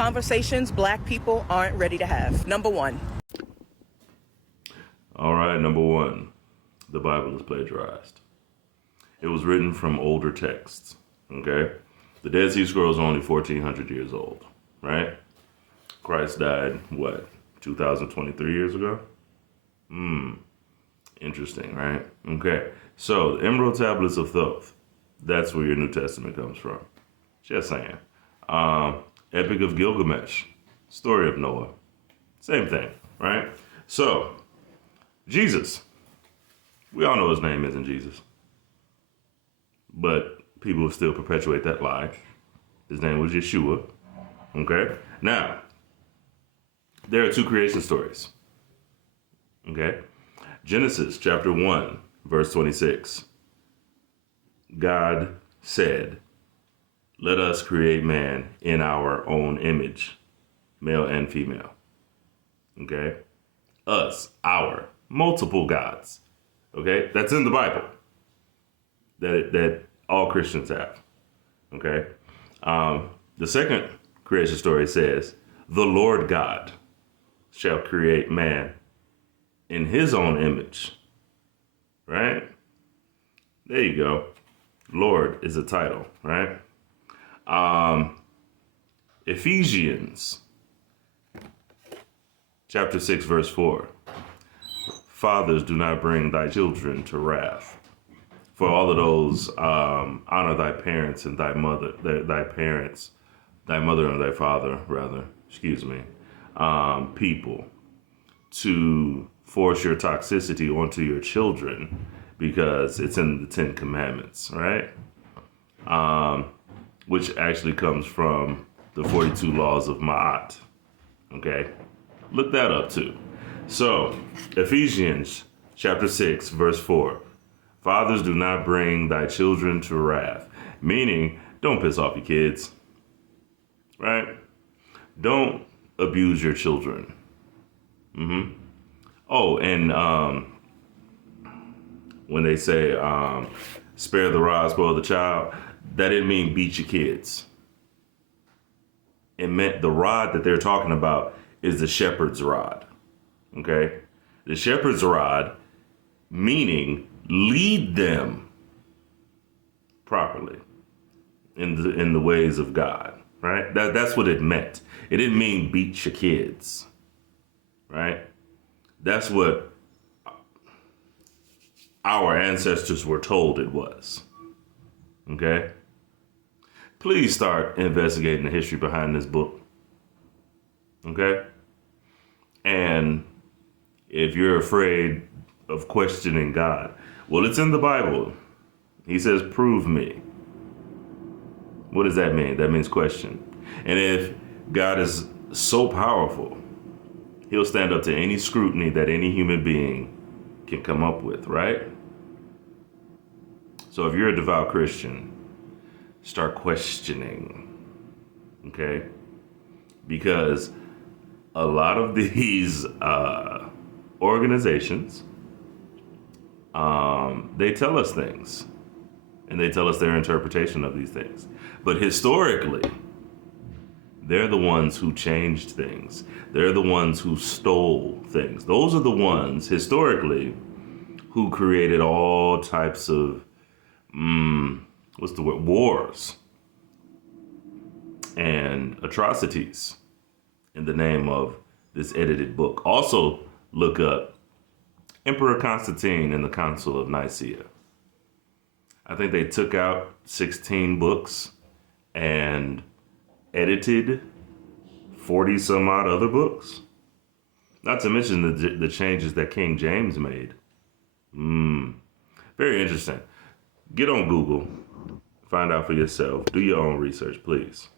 Conversations Black people aren't ready to have. Number one. All right, number one, the Bible is plagiarized. It was written from older texts, okay? The Dead Sea Scrolls are only 1,400 years old, right? Christ died, what, 2,023 years ago? Interesting, right? Okay, so the Emerald Tablets of Thoth, that's where your New Testament comes from. Just saying. Epic of Gilgamesh, Story of Noah, same thing, right? So, Jesus, we all know his name isn't Jesus, but people still perpetuate that lie. His name was Yeshua, okay? Now, there are two creation stories, okay? Genesis chapter 1, verse 26. God said, "Let us create man in our own image, male and female." Okay? Us, our, multiple gods. Okay? That's in the Bible. That all Christians have. Okay? The second creation story says, "The Lord God shall create man in his own image." Right? There you go. Lord is a title, right? Ephesians chapter 6, verse 4. "Fathers, do not bring thy children to wrath. For all of those, honor thy parents and thy mother, thy mother and thy father, rather, people, to force your toxicity onto your children because it's in the Ten Commandments, right? Which actually comes from the 42 laws of Ma'at, okay? Look that up too. So, Ephesians chapter 6, verse 4. "Fathers, do not bring thy children to wrath." Meaning, don't piss off your kids, right? Don't abuse your children. Oh, and when they say spare the rod, spoil the child, that didn't mean beat your kids. It meant the rod that they're talking about is the shepherd's rod. Okay? The shepherd's rod, meaning lead them properly in the ways of God, right? That's what it meant. It didn't mean beat your kids, right? That's what our ancestors were told it was, okay? Please start investigating the history behind this book, okay? And if you're afraid of questioning God, well, it's in the Bible. He says, "Prove me." What does that mean? That means question. And if God is so powerful, he'll stand up to any scrutiny that any human being can come up with, right? So if you're a devout Christian, start questioning, okay? Because a lot of these organizations, they tell us things, and they tell us their interpretation of these things. But historically, they're the ones who changed things. They're the ones who stole things. Those are the ones, historically, who created all types of, wars and atrocities in the name of this edited book. Also, look up Emperor Constantine and the Council of Nicaea. I think they took out 16 books and edited 40 some odd other books. Not to mention the changes that King James made. Very interesting. Get on Google. Find out for yourself. Do your own research, please.